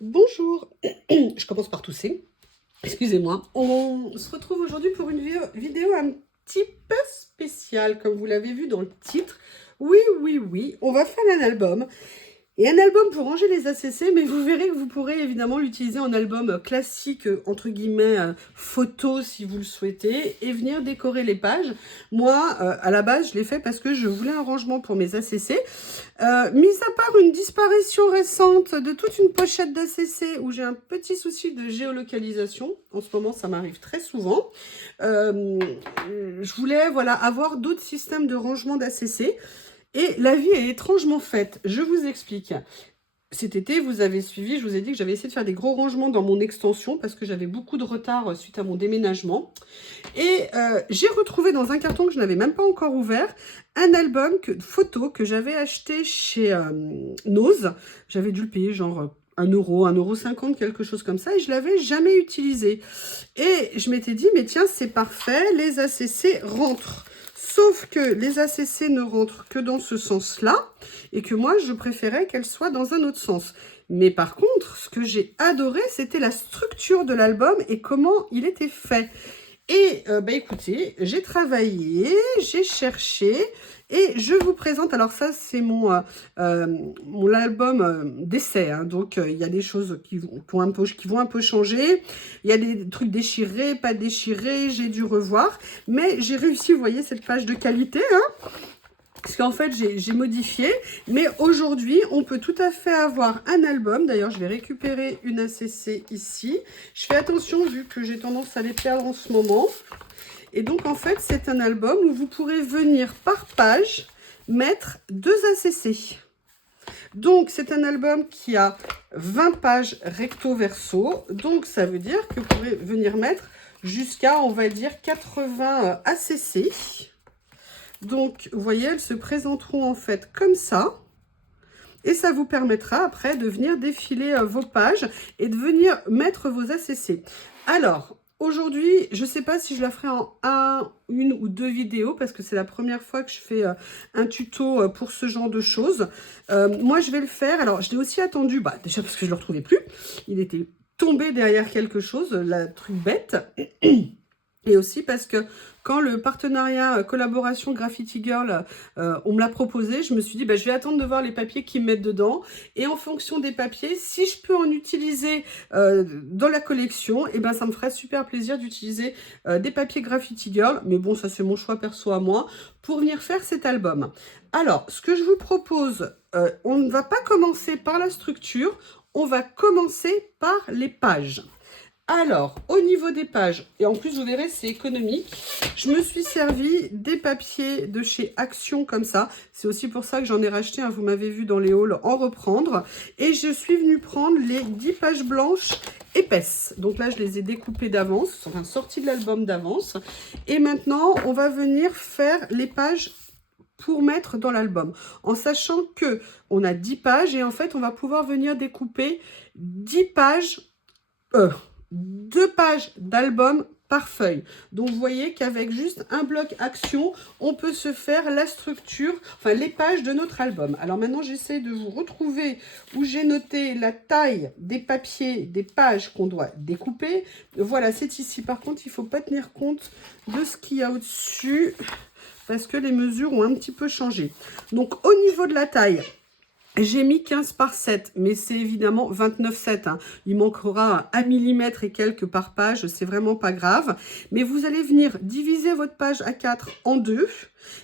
Bonjour, je commence par tousser, excusez-moi. On se retrouve aujourd'hui pour une vidéo un petit peu spéciale, comme vous l'avez vu dans le titre. Oui, oui, oui, on va faire un album. Et un album pour ranger les ACC, mais vous verrez que vous pourrez évidemment l'utiliser en album classique, entre guillemets, photo si vous le souhaitez, et venir décorer les pages. Moi, à la base, je l'ai fait parce que je voulais un rangement pour mes ACC. Mis à part une disparition récente de toute une pochette d'ACC où j'ai un petit souci de géolocalisation, en ce moment ça m'arrive très souvent, je voulais voilà, avoir d'autres systèmes de rangement d'ACC. Et la vie est étrangement faite. Je vous explique. Cet été, vous avez suivi, je vous ai dit que j'avais essayé de faire des gros rangements dans mon extension parce que j'avais beaucoup de retard suite à mon déménagement. Et j'ai retrouvé dans un carton que je n'avais même pas encore ouvert un album photo que j'avais acheté chez Nose. J'avais dû le payer genre 1 euro, 1,50 €, quelque chose comme ça, et je l'avais jamais utilisé. Et je m'étais dit, mais tiens, c'est parfait, les ACC rentrent. Sauf que les ACC ne rentrent que dans ce sens-là, et que moi, je préférais qu'elles soient dans un autre sens. Mais par contre, ce que j'ai adoré, c'était la structure de l'album et comment il était fait. Et bah écoutez, j'ai travaillé, j'ai cherché et je vous présente, alors ça c'est mon album d'essai, hein, donc il y a des choses qui vont un peu changer, il y a des trucs déchirés, pas déchirés, j'ai dû revoir, mais j'ai réussi, vous voyez cette page de qualité, hein, parce qu'en fait, j'ai modifié. Mais aujourd'hui, on peut tout à fait avoir un album. D'ailleurs, je vais récupérer une ACC ici. Je fais attention vu que j'ai tendance à les perdre en ce moment. Et donc, en fait, c'est un album où vous pourrez venir par page mettre 2 ACC. Donc, c'est un album qui a 20 pages recto-verso. Donc, ça veut dire que vous pourrez venir mettre jusqu'à, on va dire, 80 ACC. Donc, vous voyez, elles se présenteront en fait comme ça. Et ça vous permettra après de venir défiler vos pages et de venir mettre vos ACC. Alors, aujourd'hui, je ne sais pas si je la ferai en une ou deux vidéos parce que c'est la première fois que je fais un tuto pour ce genre de choses. Moi, je vais le faire. Alors, je l'ai aussi attendu, déjà parce que je ne le retrouvais plus. Il était tombé derrière quelque chose, la truc bête. Et aussi parce que quand le partenariat collaboration Graffiti Girl, on me l'a proposé, je me suis dit, je vais attendre de voir les papiers qu'ils mettent dedans. Et en fonction des papiers, si je peux en utiliser dans la collection, et ça me ferait super plaisir d'utiliser des papiers Graffiti Girl. Mais bon, ça c'est mon choix perso à moi, pour venir faire cet album. Alors, ce que je vous propose, on ne va pas commencer par la structure, on va commencer par les pages. Alors, au niveau des pages, et en plus vous verrez c'est économique, je me suis servi des papiers de chez Action comme ça. C'est aussi pour ça que j'en ai racheté, hein, vous m'avez vu dans les hauls en reprendre. Et je suis venue prendre les 10 pages blanches épaisses. Donc là je les ai découpées d'avance, enfin sorties de l'album d'avance. Et maintenant on va venir faire les pages pour mettre dans l'album, en sachant que on a 10 pages et en fait on va pouvoir venir découper 10 pages 2 pages d'album par feuille. Donc vous voyez qu'avec juste un bloc action, on peut se faire la structure, enfin les pages de notre album. Alors maintenant j'essaie de vous retrouver où j'ai noté la taille des papiers, des pages qu'on doit découper. Voilà, c'est ici. Par contre, il ne faut pas tenir compte de ce qu'il y a au-dessus parce que les mesures ont un petit peu changé. Donc au niveau de la taille, j'ai mis 15 par 7, mais c'est évidemment 29,7. Hein. Il manquera 1 mm et quelques par page, c'est vraiment pas grave. Mais vous allez venir diviser votre page A4 en deux.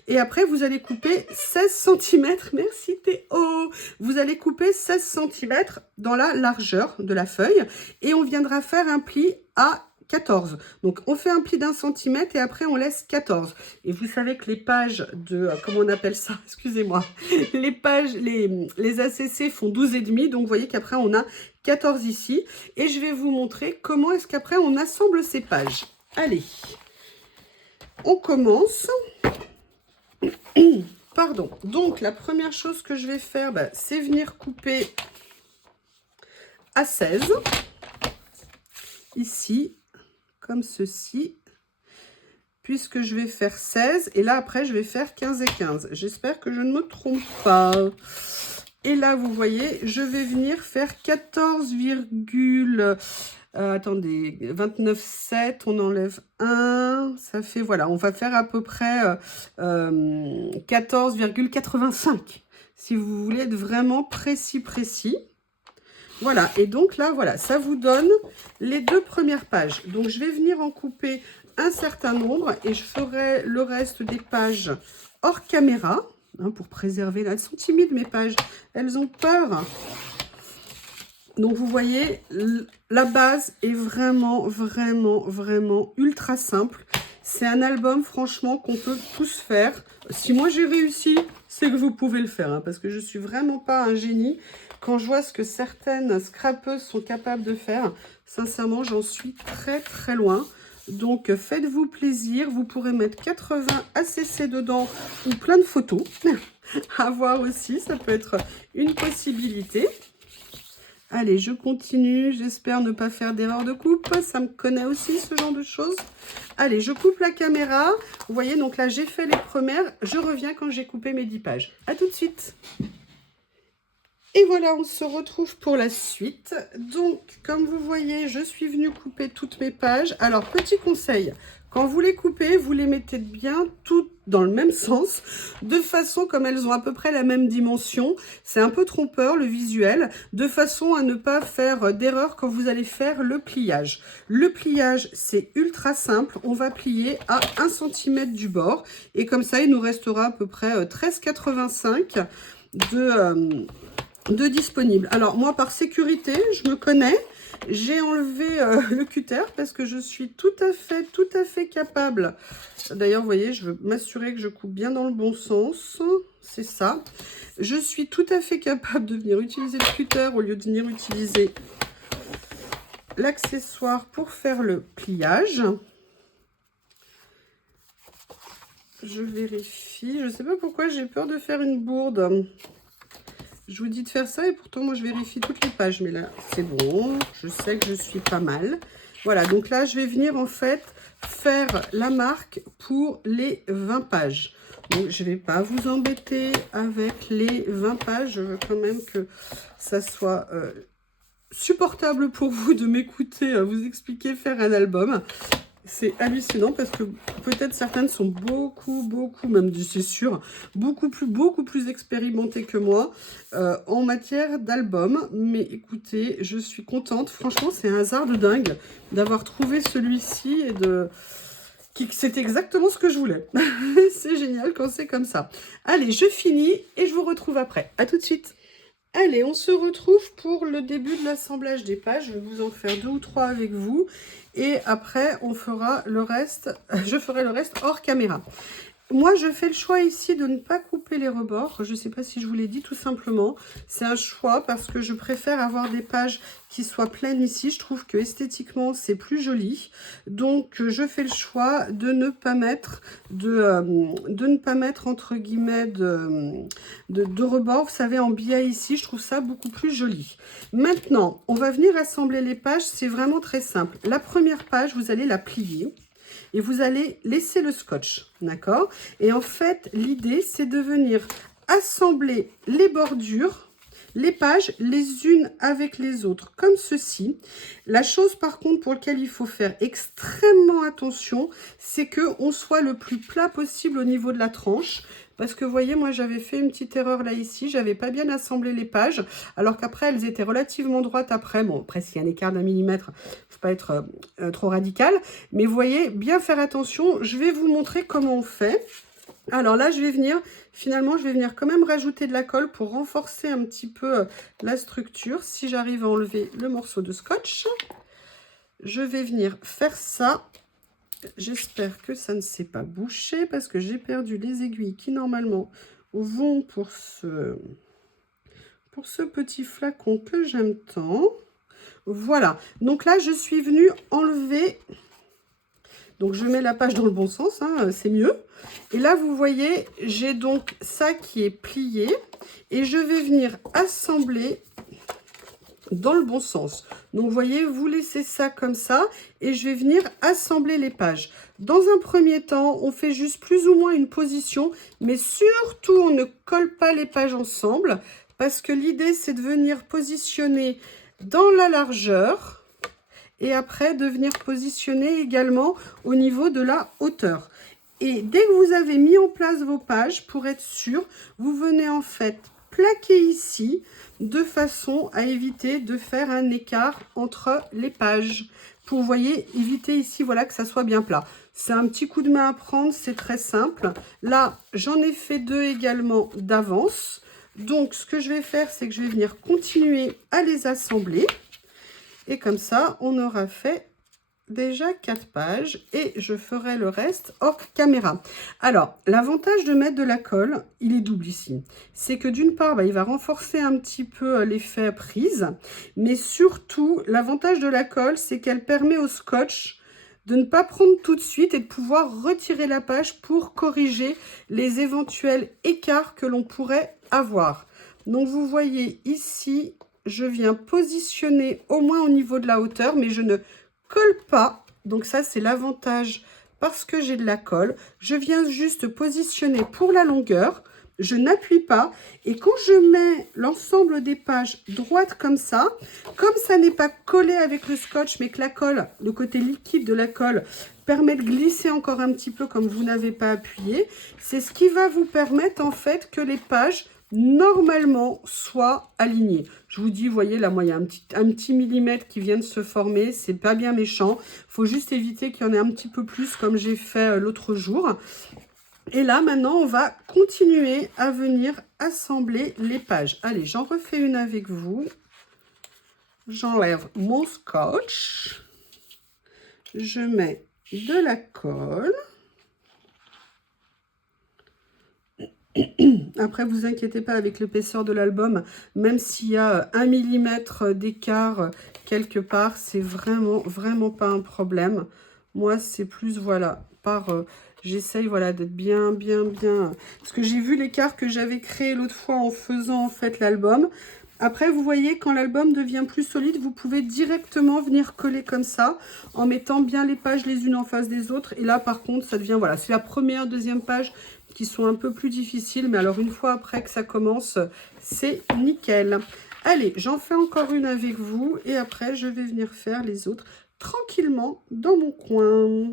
Et après, vous allez couper 16 cm. Merci Théo. Vous allez couper 16 cm dans la largeur de la feuille. Et on viendra faire un pli à 14. Donc, on fait un pli d'1 centimètre et après, on laisse 14. Et vous savez que les pages de... comment on appelle ça? Excusez-moi. Les pages, les ACC font 12,5. Donc, vous voyez qu'après, on a 14 ici. Et je vais vous montrer comment est-ce qu'après, on assemble ces pages. Allez. On commence. Pardon. Donc, la première chose que je vais faire, c'est venir couper à 16. Ici. Comme ceci, puisque je vais faire 16, et là après je vais faire 15 et 15. J'espère que je ne me trompe pas. Et là, vous voyez, je vais venir faire 14, attendez, 29,7, on enlève 1, ça fait, voilà, on va faire à peu près 14,85, si vous voulez être vraiment précis. Voilà, et donc là, voilà, ça vous donne les 2 premières pages. Donc, je vais venir en couper un certain nombre et je ferai le reste des pages hors caméra, hein, pour préserver. Elles sont timides, mes pages, elles ont peur. Donc, vous voyez, la base est vraiment ultra simple. C'est un album, franchement, qu'on peut tous faire. Si moi, j'ai réussi, c'est que vous pouvez le faire, hein, parce que je suis vraiment pas un génie. Quand je vois ce que certaines scrapeuses sont capables de faire, sincèrement, j'en suis très loin. Donc, faites-vous plaisir. Vous pourrez mettre 80 ACC dedans ou plein de photos. À voir aussi, ça peut être une possibilité. Allez, je continue. J'espère ne pas faire d'erreur de coupe. Ça me connaît aussi, ce genre de choses. Allez, je coupe la caméra. Vous voyez, donc là, j'ai fait les premières. Je reviens quand j'ai coupé mes 10 pages. À tout de suite. Et voilà, on se retrouve pour la suite. Donc, comme vous voyez, je suis venue couper toutes mes pages. Alors, petit conseil, quand vous les coupez, vous les mettez bien toutes dans le même sens, de façon comme elles ont à peu près la même dimension. C'est un peu trompeur, le visuel, de façon à ne pas faire d'erreur quand vous allez faire le pliage. Le pliage, c'est ultra simple. On va plier à 1 cm du bord. Et comme ça, il nous restera à peu près 13,85 de disponible. Alors moi, par sécurité, je me connais, j'ai enlevé le cutter parce que je suis tout à fait capable. D'ailleurs, vous voyez, je veux m'assurer que je coupe bien dans le bon sens. C'est ça. Je suis tout à fait capable de venir utiliser le cutter au lieu de venir utiliser l'accessoire pour faire le pliage. Je vérifie. Je ne sais pas pourquoi j'ai peur de faire une bourde. Je vous dis de faire ça et pourtant moi je vérifie toutes les pages, mais là c'est bon, je sais que je suis pas mal. Voilà, donc là je vais venir en fait faire la marque pour les 20 pages. Donc je vais pas vous embêter avec les 20 pages, je veux quand même que ça soit supportable pour vous de m'écouter vous expliquer faire un album. C'est hallucinant parce que peut-être certaines sont beaucoup, même c'est sûr, beaucoup plus expérimentées que moi en matière d'album. Mais écoutez, je suis contente. Franchement, c'est un hasard de dingue d'avoir trouvé celui-ci et c'est exactement ce que je voulais. C'est génial quand c'est comme ça. Allez, je finis et je vous retrouve après. À tout de suite. Allez, on se retrouve pour le début de l'assemblage des pages. Je vais vous en faire 2 ou 3 avec vous. Et après, on fera le reste. Je ferai le reste hors caméra. Moi, je fais le choix ici de ne pas couper les rebords. Je ne sais pas si je vous l'ai dit, tout simplement. C'est un choix parce que je préfère avoir des pages qui soient pleines ici. Je trouve que esthétiquement, c'est plus joli. Donc, je fais le choix de ne pas mettre entre guillemets de rebords. Vous savez, en biais ici, je trouve ça beaucoup plus joli. Maintenant, on va venir assembler les pages. C'est vraiment très simple. La première page, vous allez la plier. Et vous allez laisser le scotch, d'accord? Et en fait, l'idée, c'est de venir assembler les bordures, les pages, les unes avec les autres, comme ceci. La chose, par contre, pour laquelle il faut faire extrêmement attention, c'est qu'on soit le plus plat possible au niveau de la tranche. Parce que vous voyez, moi j'avais fait une petite erreur là ici, j'avais pas bien assemblé les pages, alors qu'après elles étaient relativement droites après. Bon, après s'il y a un écart d'1 millimètre, faut pas être trop radical. Mais vous voyez, bien faire attention, je vais vous montrer comment on fait. Alors là, finalement, je vais venir quand même rajouter de la colle pour renforcer un petit peu la structure. Si j'arrive à enlever le morceau de scotch, je vais venir faire ça. J'espère que ça ne s'est pas bouché parce que j'ai perdu les aiguilles qui normalement vont pour ce petit flacon que j'aime tant. Voilà, donc là je suis venue enlever, donc je mets la page dans le bon sens, hein, c'est mieux. Et là vous voyez, j'ai donc ça qui est plié et je vais venir assembler dans le bon sens. Donc, vous voyez, vous laissez ça comme ça et je vais venir assembler les pages. Dans un premier temps, on fait juste plus ou moins une position, mais surtout, on ne colle pas les pages ensemble parce que l'idée, c'est de venir positionner dans la largeur et après de venir positionner également au niveau de la hauteur. Et dès que vous avez mis en place vos pages, pour être sûr, vous venez en fait plaquer ici de façon à éviter de faire un écart entre les pages. Pour, vous voyez, éviter ici, voilà, que ça soit bien plat. C'est un petit coup de main à prendre, c'est très simple. Là, j'en ai fait 2 également d'avance. Donc, ce que je vais faire, c'est que je vais venir continuer à les assembler. Et comme ça, on aura fait déjà 4 pages et je ferai le reste hors caméra. Alors, l'avantage de mettre de la colle, il est double ici. C'est que d'une part, il va renforcer un petit peu l'effet prise, mais surtout, l'avantage de la colle, c'est qu'elle permet au scotch de ne pas prendre tout de suite et de pouvoir retirer la page pour corriger les éventuels écarts que l'on pourrait avoir. Donc, vous voyez ici, je viens positionner au moins au niveau de la hauteur, mais je ne colle pas. Donc ça, c'est l'avantage parce que j'ai de la colle. Je viens juste positionner pour la longueur. Je n'appuie pas. Et quand je mets l'ensemble des pages droites comme ça n'est pas collé avec le scotch, mais que la colle, le côté liquide de la colle, permet de glisser encore un petit peu comme vous n'avez pas appuyé, c'est ce qui va vous permettre en fait que les pages normalement soit aligné. Je vous dis, vous voyez là, moi il y a un petit millimètre qui vient de se former, c'est pas bien méchant. Il faut juste éviter qu'il y en ait un petit peu plus comme j'ai fait l'autre jour. Et là maintenant on va continuer à venir assembler les pages. Allez, j'en refais une avec vous. J'enlève mon scotch. Je mets de la colle. Après, vous inquiétez pas avec l'épaisseur de l'album, même s'il y a 1 mm d'écart quelque part, c'est vraiment pas un problème. Moi, c'est plus, voilà, j'essaye, voilà, d'être bien. Parce que j'ai vu l'écart que j'avais créé l'autre fois en faisant, en fait, l'album. Après, vous voyez, quand l'album devient plus solide, vous pouvez directement venir coller comme ça, en mettant bien les pages les unes en face des autres. Et là, par contre, ça devient, voilà, c'est la première, deuxième page qui sont un peu plus difficiles, mais alors une fois après que ça commence, c'est nickel. Allez, j'en fais encore une avec vous et après je vais venir faire les autres tranquillement dans mon coin.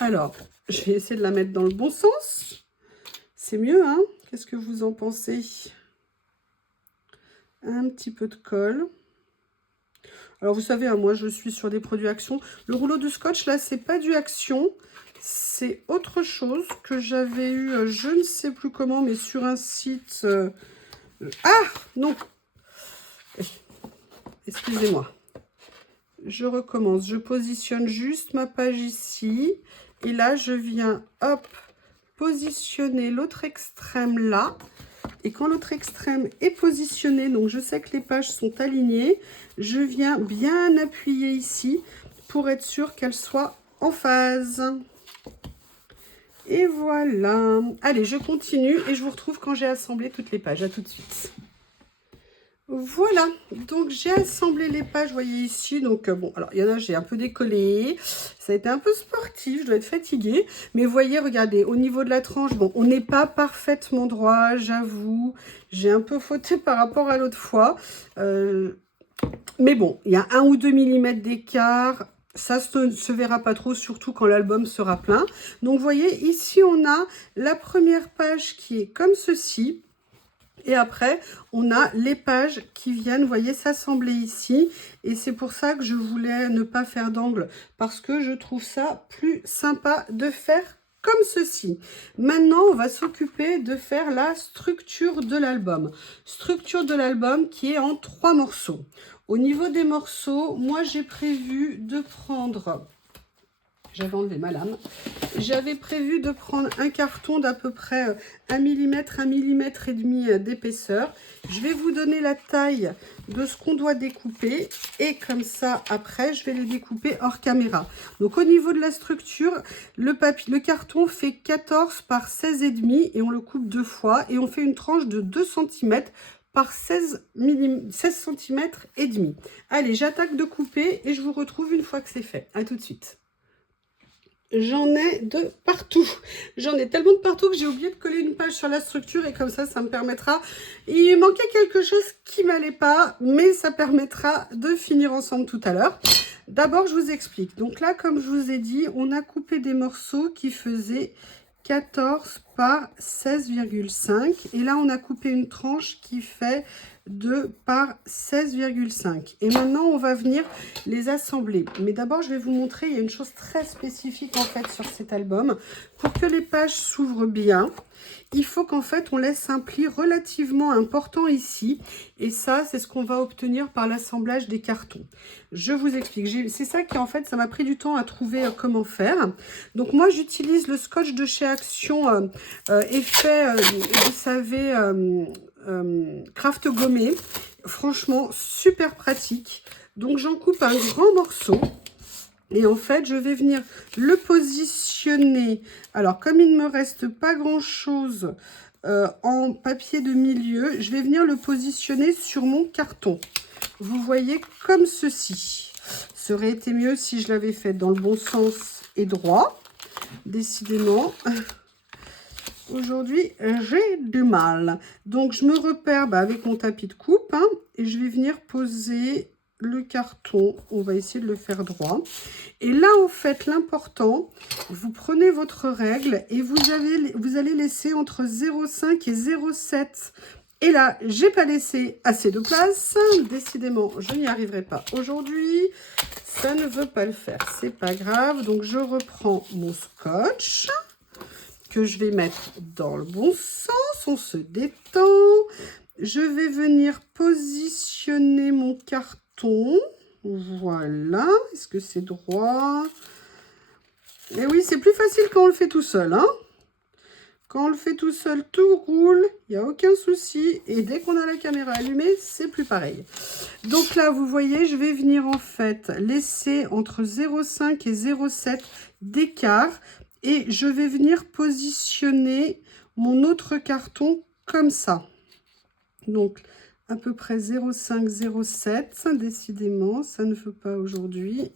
Alors, je vais essayer de la mettre dans le bon sens. C'est mieux, hein? Qu'est-ce que vous en pensez? Un petit peu de colle. Alors, vous savez, hein, moi, je suis sur des produits Action. Le rouleau de scotch, là, c'est pas du Action. C'est autre chose que j'avais eu, je ne sais plus comment, mais sur un site... Ah, non. Excusez-moi. Je recommence. Je positionne juste ma page ici. Et là, je viens, hop, positionner l'autre extrême là. Et quand l'autre extrême est positionné, donc je sais que les pages sont alignées, je viens bien appuyer ici pour être sûr qu'elles soient en phase. Et voilà. Allez, je continue et je vous retrouve quand j'ai assemblé toutes les pages. À tout de suite. Voilà, donc j'ai assemblé les pages, vous voyez ici, donc bon, alors il y en a, j'ai un peu décollé, ça a été un peu sportif, je dois être fatiguée, mais vous voyez, regardez, au niveau de la tranche, bon, on n'est pas parfaitement droit, j'avoue, j'ai un peu fauté par rapport à l'autre fois, mais bon, il y a 1 ou 2 mm d'écart, ça ne se verra pas trop, surtout quand l'album sera plein. Donc vous voyez, ici on a la première page qui est comme ceci. Et après, on a les pages qui viennent, vous voyez, s'assembler ici. Et c'est pour ça que je voulais ne pas faire d'angle, parce que je trouve ça plus sympa de faire comme ceci. Maintenant, on va s'occuper de faire la structure de l'album. Structure de l'album qui est en 3 morceaux. Au niveau des morceaux, moi, j'ai prévu de prendre... J'avais enlevé ma lame. J'avais prévu de prendre un carton d'à peu près 1 mm, 1 mm et demi d'épaisseur. Je vais vous donner la taille de ce qu'on doit découper. Et comme ça, après, je vais les découper hors caméra. Donc, au niveau de la structure, le carton fait 14 par 16,5 et on le coupe 2 fois. Et on fait une tranche de 2 cm par 16 cm et demi. Allez, j'attaque de couper et je vous retrouve une fois que c'est fait. À tout de suite. j'en ai de partout. J'en ai tellement de partout que j'ai oublié de coller une page sur la structure et comme ça me permettra... Il manquait quelque chose qui m'allait pas, mais ça permettra de finir ensemble tout à l'heure. D'abord, je vous explique. Donc là, comme je vous ai dit, on a coupé des morceaux qui faisaient 14 par 16,5. Et là, on a coupé une tranche qui fait 2 par 16,5. Et maintenant, on va venir les assembler. Mais d'abord, je vais vous montrer, il y a une chose très spécifique en fait sur cet album. Pour que les pages s'ouvrent bien, il faut qu'en fait, on laisse un pli relativement important ici. Et ça, c'est ce qu'on va obtenir par l'assemblage des cartons. Je vous explique. C'est ça qui, en fait, ça m'a pris du temps à trouver comment faire. Donc, moi, j'utilise le scotch de chez Action effet, vous savez... craft gommé, franchement super pratique. Donc j'en coupe un grand morceau et en fait je vais venir le positionner. Alors comme il ne me reste pas grand chose en papier de milieu, je vais venir le positionner sur mon carton. Vous voyez, comme ceci. Ça aurait été mieux si je l'avais fait dans le bon sens et droit. Décidément, aujourd'hui, j'ai du mal. Donc, je me repère avec mon tapis de coupe et je vais venir poser le carton. On va essayer de le faire droit. Et là, en fait, l'important, vous prenez votre règle et vous allez laisser entre 0,5 et 0,7. Et là, j'ai pas laissé assez de place. Décidément, je n'y arriverai pas aujourd'hui. Ça ne veut pas le faire. C'est pas grave. Donc, je reprends mon scotch que je vais mettre dans le bon sens. On se détend. Je vais venir positionner mon carton. Voilà. Est-ce que c'est droit? Et oui, c'est plus facile quand on le fait tout seul. Quand on le fait tout seul, tout roule. Il n'y a aucun souci. Et dès qu'on a la caméra allumée, c'est plus pareil. Donc là, vous voyez, je vais venir en fait laisser entre 0,5 et 0,7 d'écart. Et je vais venir positionner mon autre carton comme ça. Donc, à peu près 0,5, 0,7. Décidément, ça ne veut pas aujourd'hui.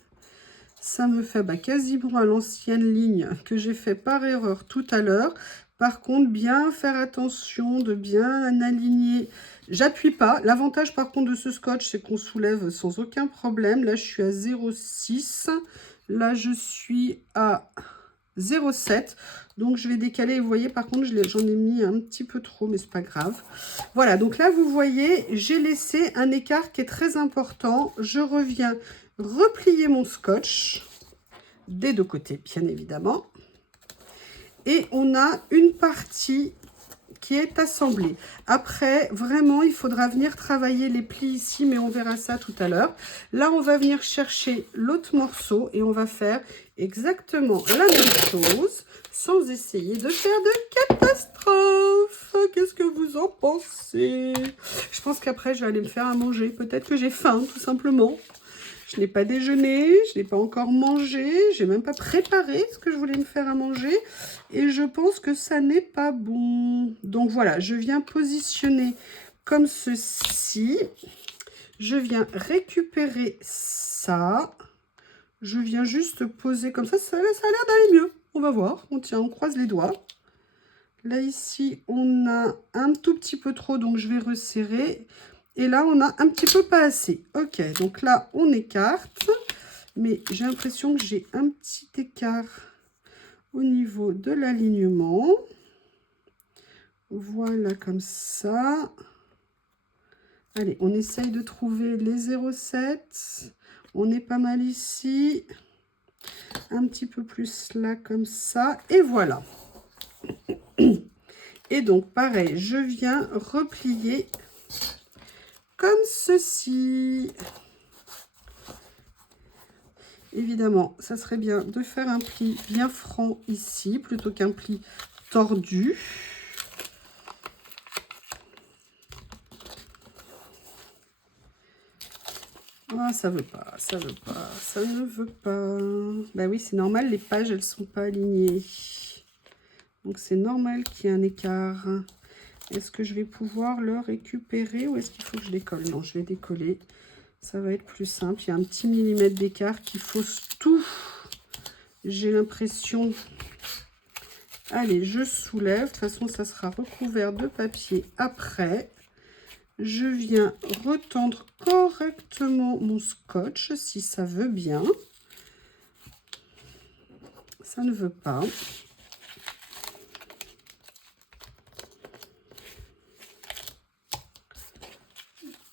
Ça me fait quasiment à l'ancienne ligne que j'ai fait par erreur tout à l'heure. Par contre, bien faire attention de bien aligner. J'appuie pas. L'avantage par contre de ce scotch, c'est qu'on soulève sans aucun problème. Là, je suis à 0,6. Là, je suis à 0,7. Donc, je vais décaler. Vous voyez, par contre, j'en ai mis un petit peu trop, mais c'est pas grave. Voilà, donc là, vous voyez, j'ai laissé un écart qui est très important. Je reviens replier mon scotch des deux côtés, bien évidemment. Et on a une partie qui est assemblée. Après, vraiment, il faudra venir travailler les plis ici, mais on verra ça tout à l'heure. Là, on va venir chercher l'autre morceau et on va faire exactement la même chose sans essayer de faire de catastrophe. Qu'est-ce que vous en pensez? Je pense qu'après, je vais aller me faire à manger. Peut-être que j'ai faim, tout simplement. Je n'ai pas déjeuné, je n'ai pas encore mangé, je n'ai même pas préparé ce que je voulais me faire à manger. Et je pense que ça n'est pas bon. Donc voilà, je viens positionner comme ceci. Je viens récupérer ça. Je viens juste poser comme ça. Ça a l'air d'aller mieux. On va voir. On croise les doigts. Là, ici, on a un tout petit peu trop, donc je vais resserrer. Et là, on a un petit peu pas assez. Ok, donc là, on écarte. Mais j'ai l'impression que j'ai un petit écart au niveau de l'alignement. Voilà, comme ça. Allez, on essaye de trouver les 0,7. On est pas mal ici. Un petit peu plus là, comme ça. Et voilà. Et donc, pareil, je viens replier comme ceci. Évidemment, ça serait bien de faire un pli bien franc ici, plutôt qu'un pli tordu. Ah, ça veut pas, ça veut pas, ça ne veut pas. Bah oui, c'est normal, les pages, elles sont pas alignées. Donc, c'est normal qu'il y ait un écart. Est-ce que je vais pouvoir le récupérer ou est-ce qu'il faut que je décolle? Non, je vais décoller. Ça va être plus simple. Il y a un petit millimètre d'écart qui fausse tout. J'ai l'impression... Allez, je soulève. De toute façon, ça sera recouvert de papier après. Je viens retendre correctement mon scotch, si ça veut bien. Ça ne veut pas.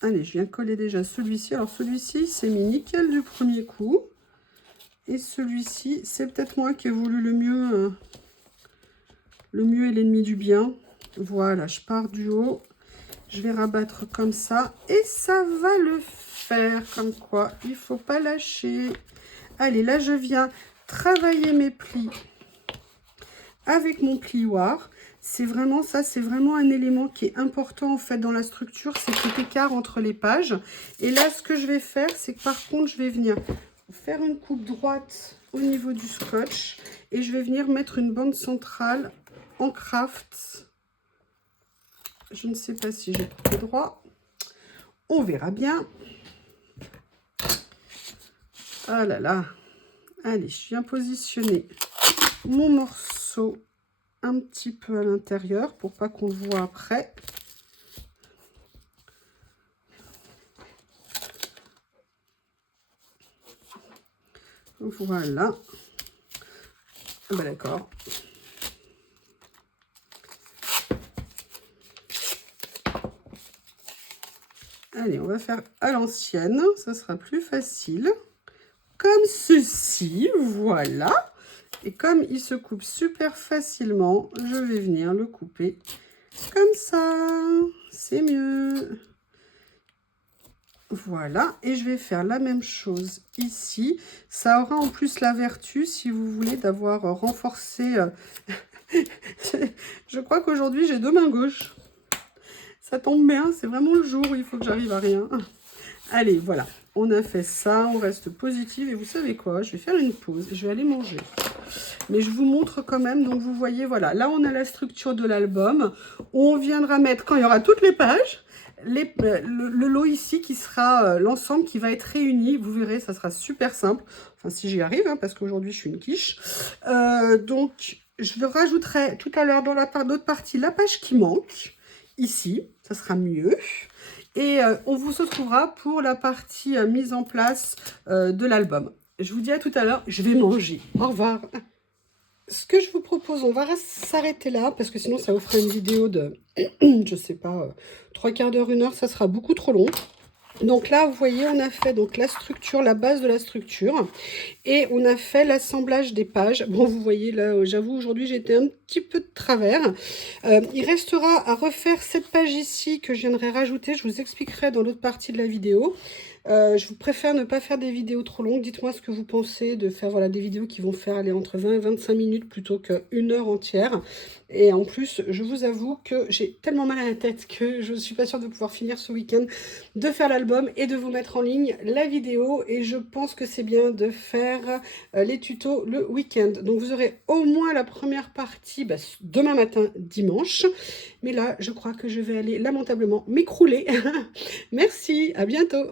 Allez, je viens coller déjà celui-ci. Alors, celui-ci, c'est mis nickel du premier coup. Et celui-ci, c'est peut-être moi qui ai voulu le mieux. Le mieux est l'ennemi du bien. Voilà, je pars du haut. Je vais rabattre comme ça. Et ça va le faire. Comme quoi, il ne faut pas lâcher. Allez, là, je viens travailler mes plis avec mon plioir. C'est vraiment ça, c'est vraiment un élément qui est important en fait dans la structure, c'est cet écart entre les pages. Et là, ce que je vais faire, c'est que par contre, je vais venir faire une coupe droite au niveau du scotch et je vais venir mettre une bande centrale en craft. Je ne sais pas si j'ai coupé droit. On verra bien. Ah là là. Allez, je viens positionner mon morceau un petit peu à l'intérieur pour pas qu'on le voit après. Voilà. Ah bah d'accord. Allez, on va faire à l'ancienne, ça sera plus facile. Comme ceci, voilà. Et comme il se coupe super facilement, je vais venir le couper comme ça. C'est mieux. Voilà. Et je vais faire la même chose ici. Ça aura en plus la vertu, si vous voulez, d'avoir renforcé... Je crois qu'aujourd'hui, j'ai deux mains gauches. Ça tombe bien, c'est vraiment le jour où il faut que j'arrive à rien. Allez, voilà. On a fait ça, on reste positif. Et vous savez quoi? Je vais faire une pause et je vais aller manger. Mais je vous montre quand même. Donc, vous voyez, voilà. Là, on a la structure de l'album. On viendra mettre, quand il y aura toutes les pages, le lot ici qui sera l'ensemble qui va être réuni. Vous verrez, ça sera super simple. Enfin, si j'y arrive, hein, parce qu'aujourd'hui, je suis une quiche. Donc, je rajouterai tout à l'heure dans la d'autres parties la page qui manque. Ici, ça sera mieux. Et on vous retrouvera pour la partie mise en place de l'album. Je vous dis à tout à l'heure, je vais manger. Au revoir. Ce que je vous propose, on va s'arrêter là, parce que sinon ça vous fera une vidéo de, je sais pas, 3/4 d'heure, 1 heure, ça sera beaucoup trop long. Donc là, vous voyez, on a fait donc la structure, la base de la structure. Et on a fait l'assemblage des pages. Bon, vous voyez, là, j'avoue, aujourd'hui, j'étais un petit peu de travers. Il restera à refaire cette page ici que je viendrai rajouter. Je vous expliquerai dans l'autre partie de la vidéo. Je vous préfère ne pas faire des vidéos trop longues. Dites-moi ce que vous pensez de faire voilà, des vidéos qui vont faire aller entre 20 et 25 minutes plutôt qu'1 heure entière. Et en plus, je vous avoue que j'ai tellement mal à la tête que je ne suis pas sûre de pouvoir finir ce week-end de faire l'album et de vous mettre en ligne la vidéo. Et je pense que c'est bien de faire les tutos le week-end. Donc vous aurez au moins la première partie demain matin, dimanche. Mais là, je crois que je vais aller lamentablement m'écrouler. Merci, à bientôt.